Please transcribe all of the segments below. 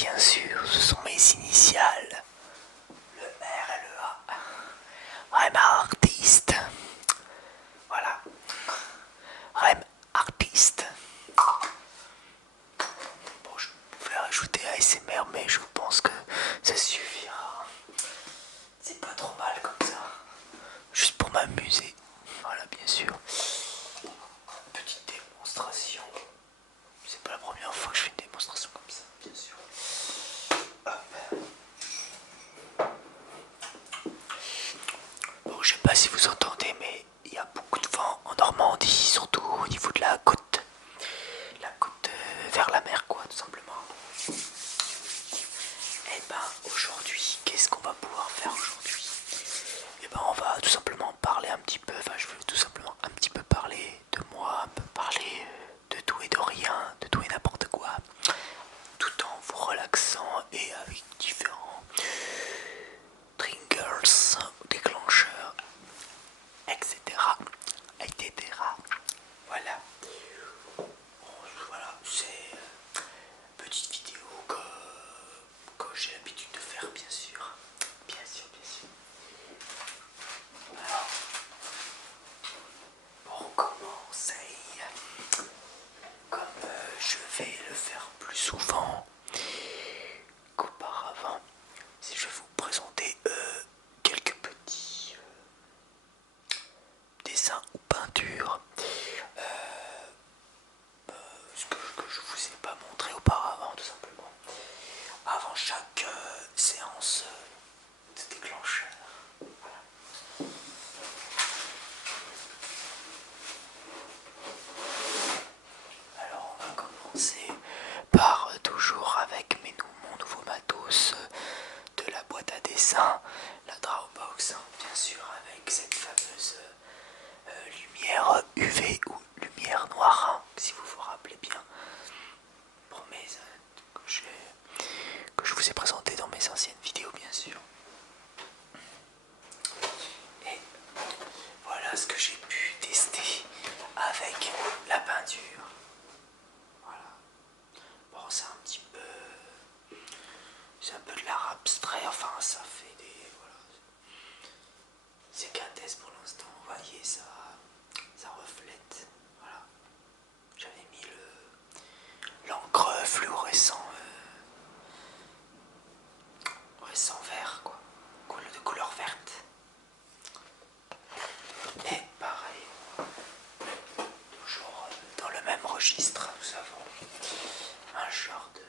bien sûr, ce sont mes initiales. Le R et le A. I'm artiste. Voilà. I'm artiste. Bon, je pouvais rajouter ASMR, mais je pense que ça suffira. C'est pas trop mal comme ça. Juste pour m'amuser. Voilà, bien sûr. Petite démonstration. C'est pas la première fois que je fais une démonstration comme ça, bien sûr. Hop. Bon, je sais pas si vous entendez, mais il y a beaucoup de vent en Normandie, surtout au niveau de la côte. La côte vers la mer, quoi, tout simplement. Et ben, aujourd'hui, qu'est-ce qu'on va pouvoir faire aujourd'hui? Et ben, on va tout simplement parler un petit peu, enfin, je veux tout simplement un petit peu parler de moi, un peu parler de tout et de rien, de tout et n'importe quoi, tout en vous relaxant et avec différents triggers, déclencheurs, etc. etc. Voilà. Bon, voilà, c'est une petite vidéo que j'ai l'habitude de faire, bien sûr. Bien sûr, bien sûr. Alors, pour commencer, comme je vais le faire plus souvent qu'auparavant, si je vais vous présenter quelques petits dessins ou peintures que je vous ai pas montré auparavant, tout simplement. Avant chaque séance de déclencheur. Alors on va commencer par toujours avec mon nouveau matos de la boîte à dessin, la Drawbox, bien sûr, avec cette fameuse lumière UV ou lumière noire, si vous vous rappelez bien, promise que je vous ai présenté dans mes anciennes vidéos, bien sûr. Et voilà ce que j'ai pu tester avec la peinture. Voilà. Bon, c'est un peu de l'art abstrait, enfin ça fait des, voilà. C'est qu'un test pour l'instant, vous voyez, ça reflète, voilà. J'avais mis l'encre fluorescent, fluorescent vert, quoi, de couleur verte. Et pareil, toujours dans le même registre, nous avons un genre de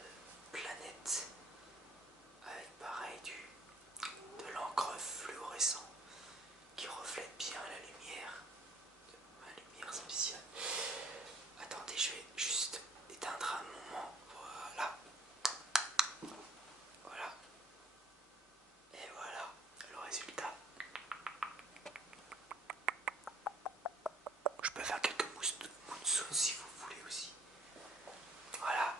planète avec pareil de l'encre fluorescent qui reflète bien la lumière, ma lumière spéciale. Attendez, je vais juste éteindre un moment. Voilà. Voilà. Et voilà le résultat. Je peux faire quelques mousses si vous voulez aussi. Voilà.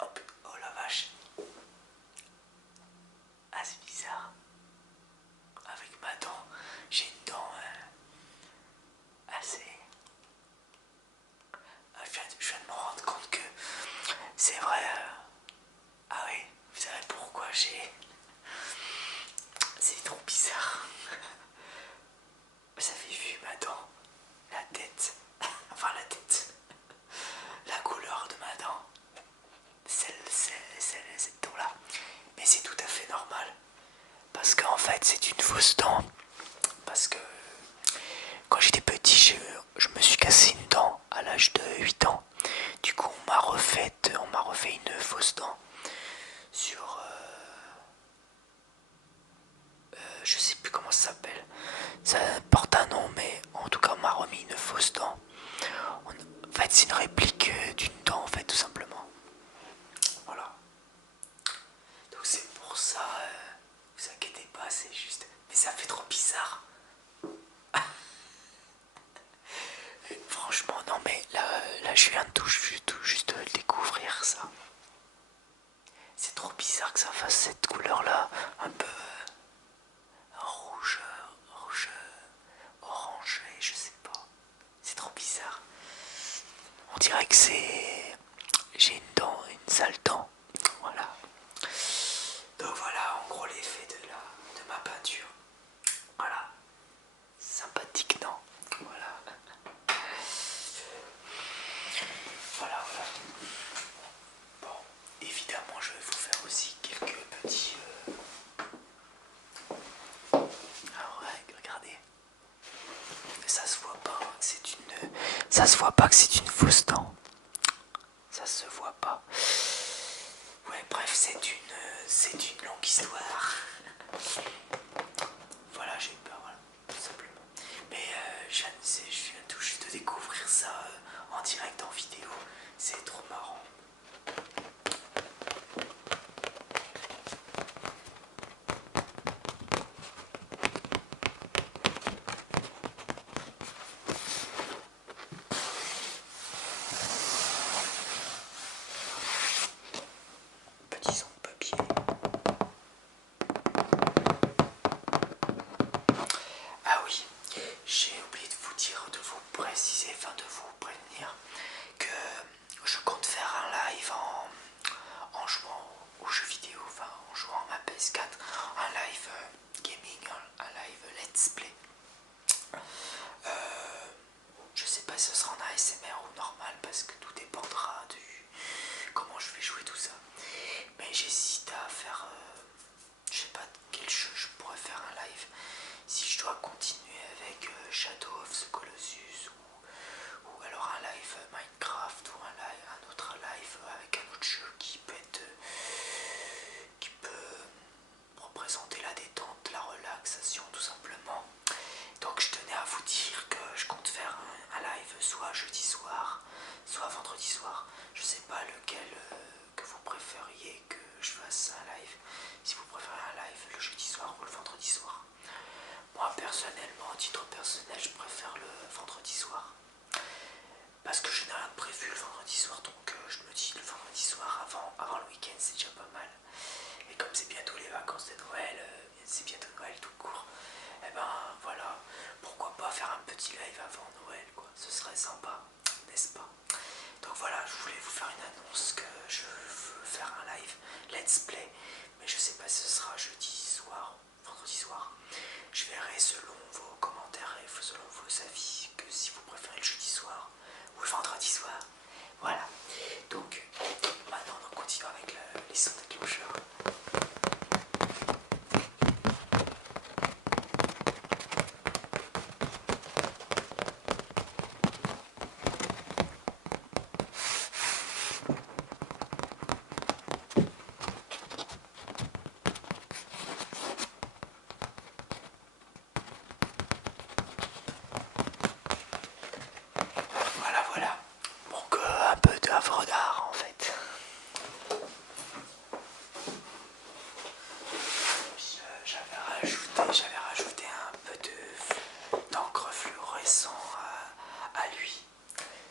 Hop. Oh la vache. Ah, c'est bizarre. Avec ma dent, j'ai une dent assez... Ah, je viens de me rendre compte que c'est vrai. Ah oui, vous savez pourquoi j'ai... C'est trop bizarre. Vous avez vu ma dent, la tête, enfin la tête, la couleur de ma dent, cette dent-là. Mais c'est tout à fait normal. Parce qu'en fait, c'est une fausse dent. Parce que quand j'étais petit, je me suis cassé une dent à l'âge de 8 ans. Du coup, on m'a refait une fausse dent sur... je sais plus comment ça s'appelle. Ça porte un nom, mais en tout cas, on m'a remis une fausse dent. En fait, c'est une réplique d'une dent, en fait, tout simplement. Voilà. Donc c'est pour ça, vous inquiétez pas, c'est juste... Mais ça fait trop bizarre. Franchement, non mais là je viens de tout juste de découvrir ça. C'est trop bizarre que ça fasse cette couleur-là, un peu rouge, orangé, je sais pas. C'est trop bizarre. On dirait que j'ai une sale dent. Voilà. Donc voilà en gros l'effet de ma peinture. Voilà. Sympathique, non? Voilà. Voilà. Bon, évidemment je vais vous faire aussi quelques petits... Ah ouais, regardez. Ça se voit pas que c'est une... Ça se voit pas que c'est une fausse dent. Ça se voit pas. Ouais, bref, c'est une longue histoire. Voilà, j'ai peur, voilà, tout simplement. Mais je viens tout juste de découvrir ça en direct en vidéo. C'est trop marrant. Petit son de papier. Ah oui, j'ai oublié de vous dire, de vous préciser, enfin de vous prévenir que je compte faire un live en jouant aux jeux vidéo, enfin en jouant à ma PS4, un live gaming, un live let's play. Je sais pas si ce sera en ASMR ou normal parce que tout dépendra du comment je vais jouer tout ça. Mais j'hésite à faire, je sais pas quel jeu je pourrais faire un live. Si je dois continuer avec Shadow of the Colossus ou alors un live Minecraft ou un autre live avec un autre jeu qui peut être, qui peut représenter la détente, la relaxation tout simplement. Donc je tenais à vous dire que je compte faire un live soit jeudi soir, soit vendredi soir. Je sais pas lequel que vous préfériez que je fasse un live. Si vous préférez un live le jeudi soir ou le vendredi soir. Moi personnellement, à titre personnel, je préfère le vendredi soir. Parce que je n'ai rien de prévu le vendredi soir, donc je me dis le vendredi soir avant le week-end c'est déjà pas mal. Et comme c'est bientôt les vacances de Noël, c'est bientôt Noël tout court, et ben voilà, pourquoi pas faire un petit live avant Noël quoi, ce serait sympa, n'est-ce pas? Donc voilà, je voulais vous faire une annonce que je veux faire un live let's play, mais je sais pas si ce sera jeudi soir, vendredi soir. Je verrai selon vos commentaires et selon vos avis que si vous préférez le jeudi soir ou le vendredi soir. Voilà. Donc maintenant on continue avec les sons déclencheurs. Voilà. Donc un peu d'œuvre d'art en fait. J'avais rajouté un peu d'encre fluorescent à lui.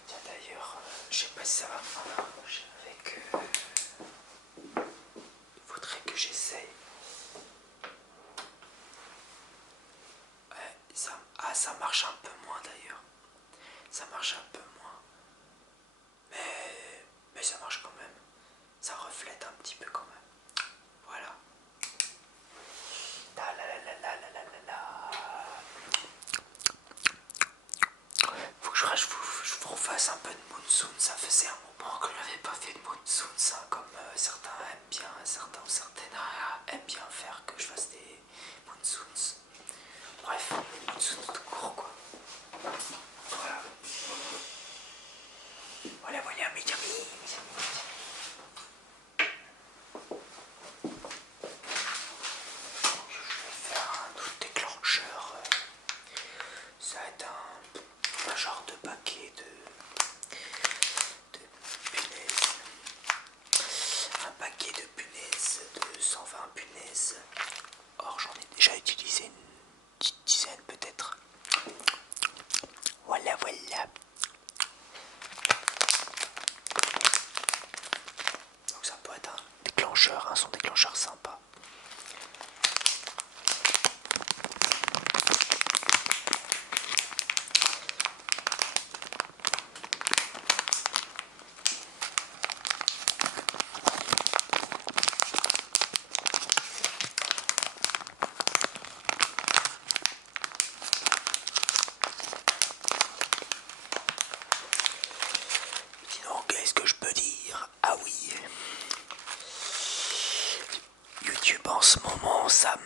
Tiens d'ailleurs, je sais pas si ça va marcher avec... il faudrait que j'essaye. Ouais, ça marche un peu moins d'ailleurs. Ça marche un peu moins. Mais ça marche quand même. Ça reflète un petit peu quand même. Voilà. La la la la la la la la. Faut que je vous refasse un peu de Moonsoon. Ça faisait un moment que je n'avais pas fait de Moonsoon, ça, comme certains aiment bien, certains ou certaines aiment bien faire que je fasse des Moonsoons. Bref, les Moonsoons tout court quoi. Voilà. Voilà, mes amis. Je vais faire un autre déclencheur. Ça va être un genre de paquet de punaises. Un paquet de punaises, de 120 punaises. Or j'en ai déjà utilisé une petite dizaine peut-être. Voilà. Donc ça peut être un déclencheur, un son déclencheur sympa. en ce moment, ça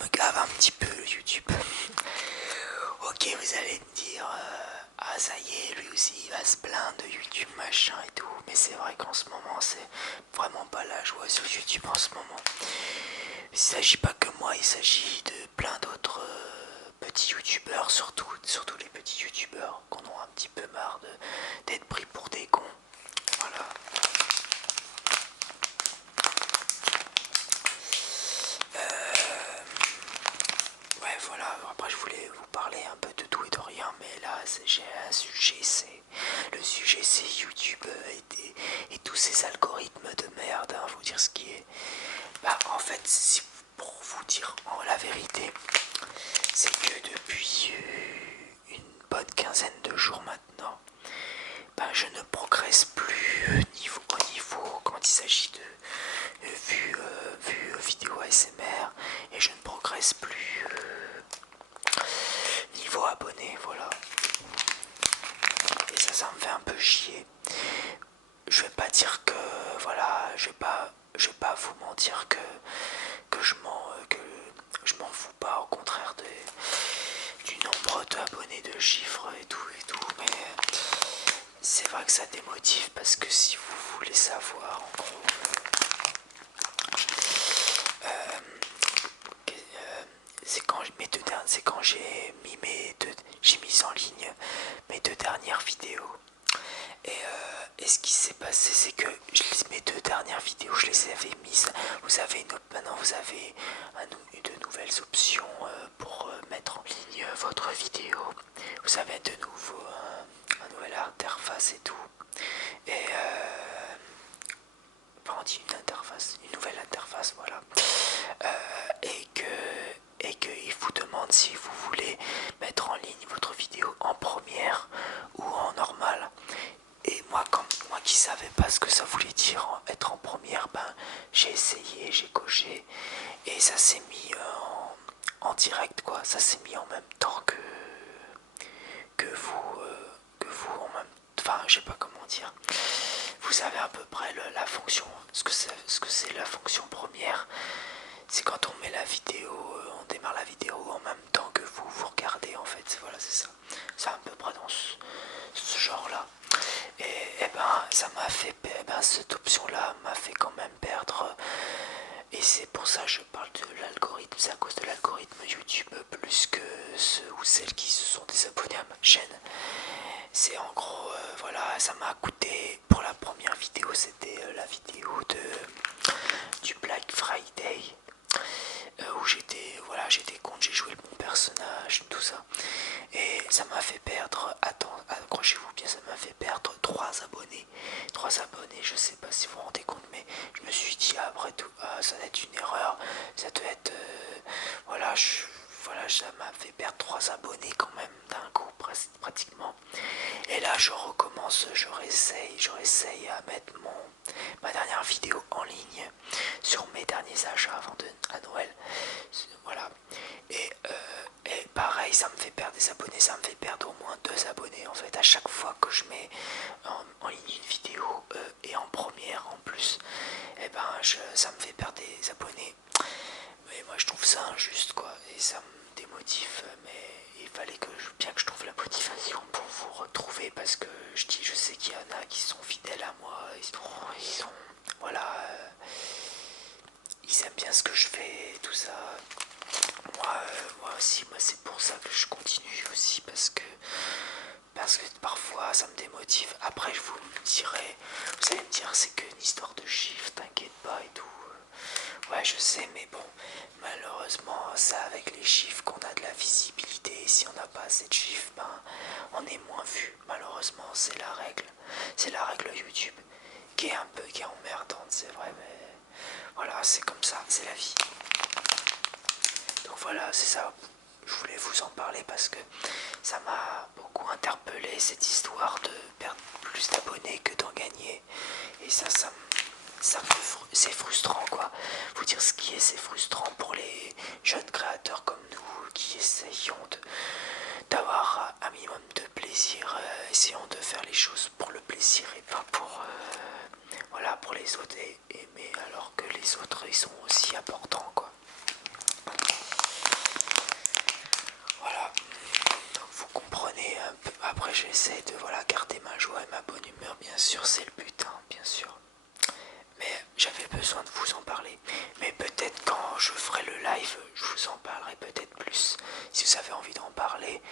me gave un petit peu YouTube. Ok, vous allez me dire, ah ça y est, lui aussi il va se plaindre de YouTube machin et tout, mais c'est vrai qu'en ce moment c'est vraiment pas la joie sur YouTube en ce moment. Il s'agit pas que moi, il s'agit de plein d'autres petits youtubeurs, surtout les petits youtubeurs qu'on a un petit peu marre d'être pris pour des cons. Voilà. Ouais, voilà. Après, je voulais vous parler un peu de tout et de rien, mais là, j'ai un sujet, c'est YouTube et tous ces algorithmes de merde. Hein, faut dire ce qui est. Bah, en fait, pour vous dire la vérité, c'est que depuis une bonne quinzaine de jours maintenant, ben, je ne progresse plus au niveau quand il s'agit de vues vidéo ASMR, et je ne progresse plus niveau abonné, voilà. Et ça me fait un peu chier. Je vais pas dire que voilà, je vais pas vous mentir que je m'en fous pas, au contraire du nombre d'abonnés, de chiffres et tout, mais c'est vrai que ça démotive, parce que si vous voulez savoir, en gros, c'est quand j'ai mis en ligne mes deux dernières vidéos. Et ce qui s'est passé, c'est que mes deux dernières vidéos, je les avais mises. Maintenant vous avez de nouvelles options pour mettre en ligne votre vidéo. Vous avez de nouveau un nouvel interface et tout. Et enfin, on dit une nouvelle interface, voilà. Et qu'il vous demande si vous voulez mettre en ligne votre vidéo en première ou en normal. Et moi qui savais pas ce que ça voulait dire être en première, ben j'ai essayé, j'ai coché, et ça s'est mis en direct, quoi. Ça s'est mis en même temps que vous en même, enfin je sais pas comment dire. Vous savez à peu près la fonction, ce que c'est la fonction première. C'est quand on met la vidéo, on démarre la vidéo en même temps que vous regardez, en fait. Voilà, c'est ça. C'est à peu près dans ce genre-là. Et ben, ça m'a fait, cette option-là m'a fait quand même perdre. Et c'est pour ça que je parle de l'algorithme. C'est à cause de l'algorithme YouTube plus que ceux ou celles qui se sont désabonnés à ma chaîne. C'est en gros, voilà, ça m'a coûté, pour la première vidéo, c'était la vidéo du Black Friday, où j'étais con, j'ai joué mon personnage, tout ça, et ça m'a fait perdre, accrochez-vous bien, ça m'a fait perdre 3 abonnés, je sais pas si vous vous rendez compte, mais je me suis dit, après tout, ça doit être une erreur, ça doit être, voilà, ça m'a fait perdre 3 abonnés quand même d'un coup, pratiquement. Et là je recommence, je réessaye à mettre ma dernière vidéo en ligne sur mes derniers achats à Noël. Voilà. Et pareil, ça me fait perdre des abonnés, ça me fait perdre au moins 2 abonnés en fait à chaque fois que je mets en ligne une vidéo, et en première en plus. Et ben ça me fait perdre des abonnés. Mais moi je trouve ça injuste, quoi, et ça me démotive, mais il fallait bien que je trouve la motivation pour vous retrouver, parce que je sais qu'il y en a qui sont fidèles à moi, ils sont voilà, ils aiment bien ce que je fais, tout ça. Moi aussi, c'est pour ça que je continue aussi, parce que parfois ça me démotive. Après vous allez me dire, c'est qu'une histoire de chiffres, t'inquiète pas et tout. Ouais, je sais, mais bon, malheureusement, ça, avec les chiffres, qu'on a de la visibilité, et si on n'a pas assez de chiffres, ben on est moins vu. Malheureusement, c'est la règle YouTube, qui est emmerdante, c'est vrai, mais voilà, c'est comme ça, c'est la vie. Donc voilà, c'est ça, je voulais vous en parler parce que ça m'a beaucoup interpellé, cette histoire de perdre plus d'abonnés que d'en gagner. Et c'est frustrant, quoi. Faut dire ce qui est, c'est frustrant pour les jeunes créateurs comme nous qui essayons d'avoir un minimum de plaisir, essayons de faire les choses pour le plaisir et pas pour voilà, pour les les autres aimer alors que les autres ils sont aussi importants quoi. Voilà, donc vous comprenez un peu. Après j'essaie de voilà, garder ma joie et ma bonne humeur, bien sûr c'est le but, hein, bien sûr. Mais j'avais besoin de vous en parler. Mais peut-être quand je ferai le live, je vous en parlerai peut-être plus. Si vous avez envie d'en parler,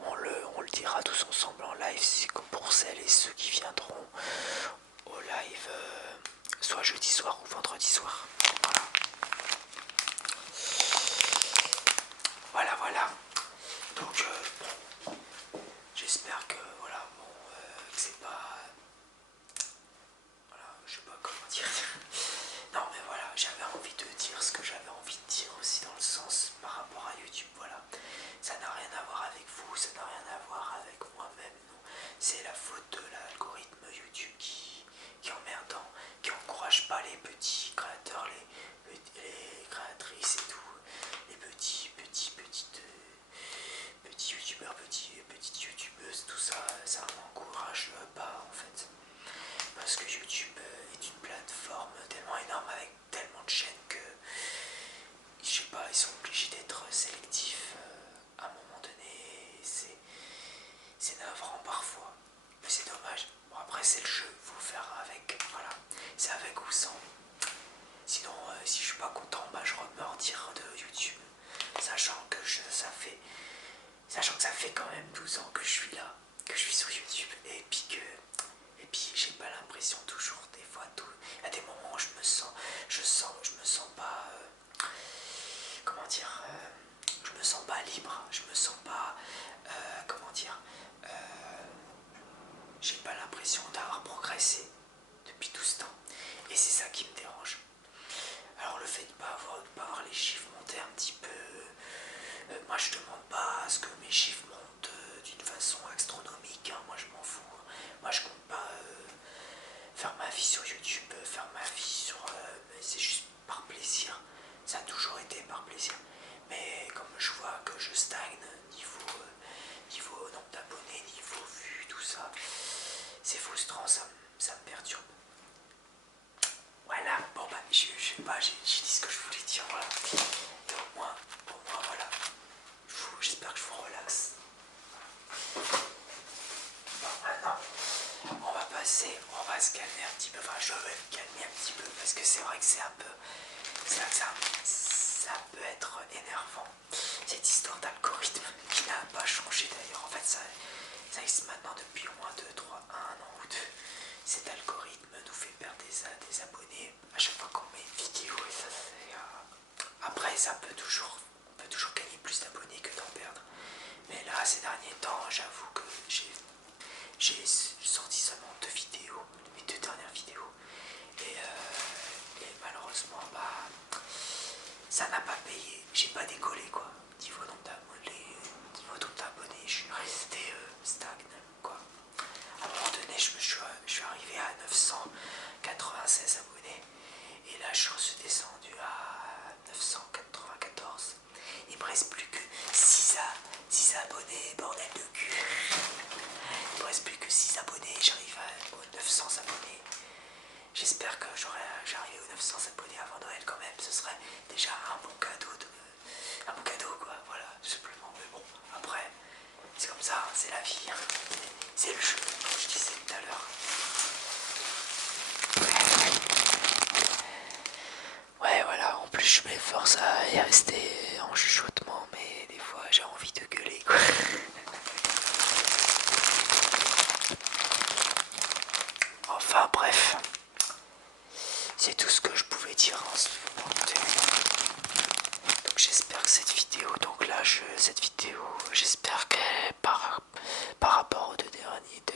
on le dira tous ensemble en live. C'est comme pour celles et ceux qui viendront au live, soit jeudi soir ou vendredi soir. Voilà, voilà. Donc, bon, j'espère que voilà, bon, que c'est pas, voilà, je sais pas comment dire. Non, mais voilà, j'avais envie de dire ce que j'avais envie de dire aussi dans le sens par rapport à YouTube. Voilà, ça n'a rien à voir avec vous, ça n'a rien à voir avec moi-même. Non, c'est la faute de l'algorithme YouTube qui est emmerdant, qui encourage pas les petits créateurs, les créatrices et tout, les petits youtubeurs, petites youtubeuses, tout ça, ça m'encourage pas en fait. Parce que YouTube est une plateforme tellement énorme avec tellement de chaînes que, je sais pas, ils sont obligés d'être sélectifs à un moment donné. C'est navrant parfois, mais c'est dommage. Bon, après, c'est le jeu, faut faire avec, voilà, c'est avec ou sans. Sinon, si je suis pas content, bah, je me retire de YouTube, sachant que ça fait quand même 12 ans que je suis là, que je suis sur YouTube, et puis j'ai pas l'impression toujours, des fois, il y a des moments où je me sens pas, comment dire, je me sens pas libre, je me sens pas, comment dire, j'ai pas l'impression d'avoir progressé depuis tout ce temps, et c'est ça qui me dérange. Alors le fait de pas avoir les chiffres monter un petit peu, moi je demande pas à ce que mes chiffres montent d'une façon astronomique, hein, moi je m'en fous. Moi je compte pas faire ma vie sur YouTube, faire ma vie sur... c'est juste par plaisir, ça a toujours été par plaisir. Mais comme je vois que je stagne niveau nombre d'abonnés, niveau vues, tout ça, c'est frustrant, ça me perturbe. Voilà, bon bah je sais pas, j'ai dit ce que je voulais dire, voilà. Et au moins voilà, j'espère que je vous relaxe. Bon, maintenant, on va se calmer un petit peu, enfin je vais me calmer un petit peu parce que c'est vrai que ça peut être énervant, cette histoire d'algorithme qui n'a pas changé d'ailleurs. En fait ça existe maintenant depuis au moins 2, 3, 1 an ou 2. Cet algorithme nous fait perdre des abonnés à chaque fois qu'on met une vidéo, et ça c'est... Après on peut toujours gagner plus d'abonnés que d'en perdre. Mais là ces derniers temps j'avoue que j'ai sorti seulement 2 vidéos, mes 2 dernières vidéos, et malheureusement bah ça n'a pas payé, j'ai pas décollé quoi. Niveau nombre d'abonnés, je suis resté stagne quoi. À un moment donné je suis arrivé à 996 abonnés, et là je suis descendu à 994. Il me reste plus que 6 abonnés, bordel de cul. Il me reste plus que 6 abonnés, j'arrive aux 900 abonnés. J'espère que j'arrive aux 900 abonnés avant Noël quand même, ce serait déjà un bon cadeau quoi, voilà, tout simplement. Mais bon, après, c'est comme ça, c'est la vie, hein. C'est le jeu, comme je disais tout à l'heure. Ouais, voilà, en plus je m'efforce à y rester en chuchotement, mais des fois j'ai envie de gueuler quoi. Enfin bref, c'est tout ce que je pouvais dire en ce moment. Donc j'espère que cette vidéo, j'espère que par rapport aux deux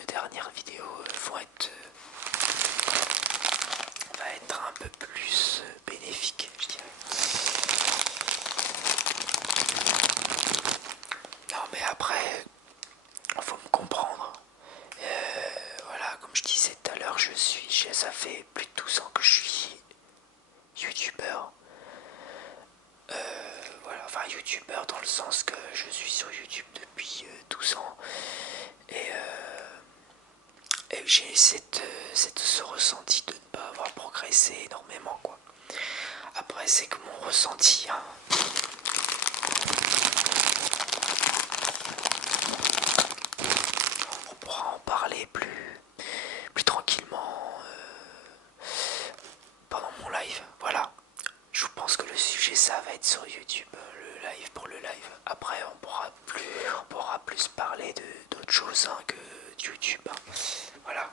dernières vidéos va être un peu plus bénéfique, je dirais. Non mais après, faut me comprendre. Voilà, comme je disais tout à l'heure, ça fait plus de 12 ans que je suis youtubeur. Voilà, enfin youtubeur dans le sens que je suis sur YouTube depuis 12 ans. Et j'ai ce ressenti de ne pas avoir progressé progressé énormément quoi. Après c'est que mon ressenti, hein. On pourra en parler plus tranquillement pendant mon live. Voilà. Je pense que le sujet ça va être sur YouTube, le live pour le live. Après on pourra plus parler d'autres choses hein, que de YouTube. Hein. Voilà.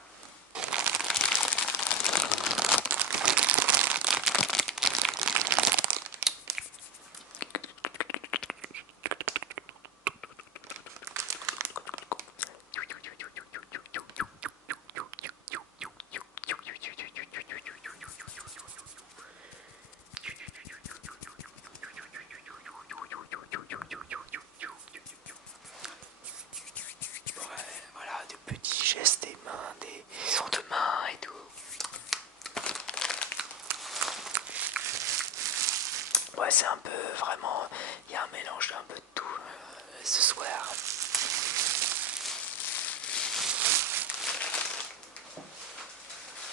Voilà, de petits gestes des mains, des sons de main et tout. Ouais, c'est un peu vraiment, il y a un mélange d'un peu de tout ce soir.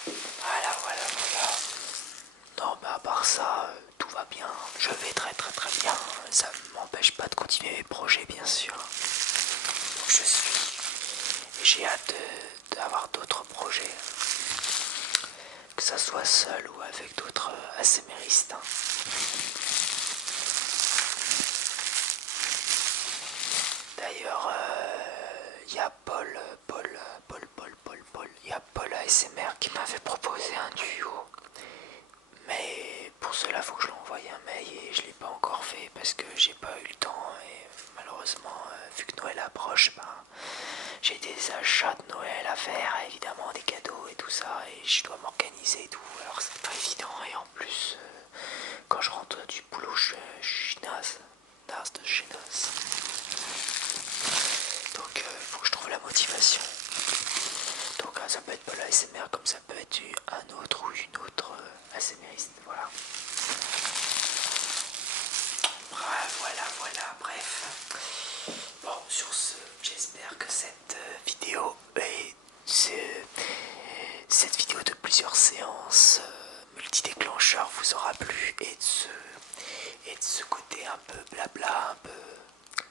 Voilà, voilà, voilà. Non, mais à part ça, tout va bien. Je vais très très très bien. Ça ne m'empêche pas de continuer mes projets, bien sûr. Donc je suis. Et j'ai hâte d'avoir d'autres projets. Que ça soit seul ou avec d'autres ASMRistes. Hein. D'ailleurs, il y a il y a Paul ASMR qui m'avait proposé un duo. Mais pour cela, faut que je lui envoie un mail et je l'ai pas encore fait parce que j'ai pas eu le temps et malheureusement, vu que Noël approche, ben, j'ai des achats de Noël à faire, évidemment des cadeaux et tout ça et je dois m'organiser et tout. Alors c'est pas évident et en plus, quand je rentre du boulot, je suis naze de chez naze. Donc faut que je trouve la motivation. Donc ça peut être pas l'ASMR comme ça peut être un autre ou une autre ASMRiste, voilà. Voilà, bref. Bon, sur ce, j'espère que cette vidéo et cette vidéo de plusieurs séances multi-déclencheurs vous aura plu et de ce côté un peu blabla, un peu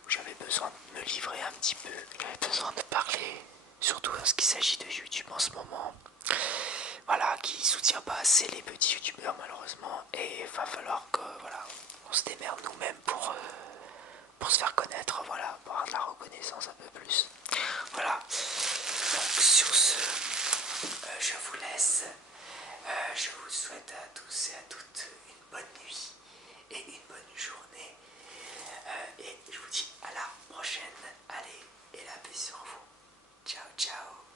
où j'avais besoin de me livrer un petit peu, j'avais besoin de parler, surtout en ce qui s'agit de YouTube en ce moment. Voilà, qui soutient pas assez les petits youtubeurs malheureusement et il va falloir que voilà, on se démerde nous-mêmes pour se faire connaître, voilà, pour avoir de la reconnaissance un peu plus. Voilà, donc sur ce, je vous laisse, je vous souhaite à tous et à toutes une bonne nuit et une bonne journée et je vous dis à la prochaine, allez, et la paix sur vous, ciao ciao.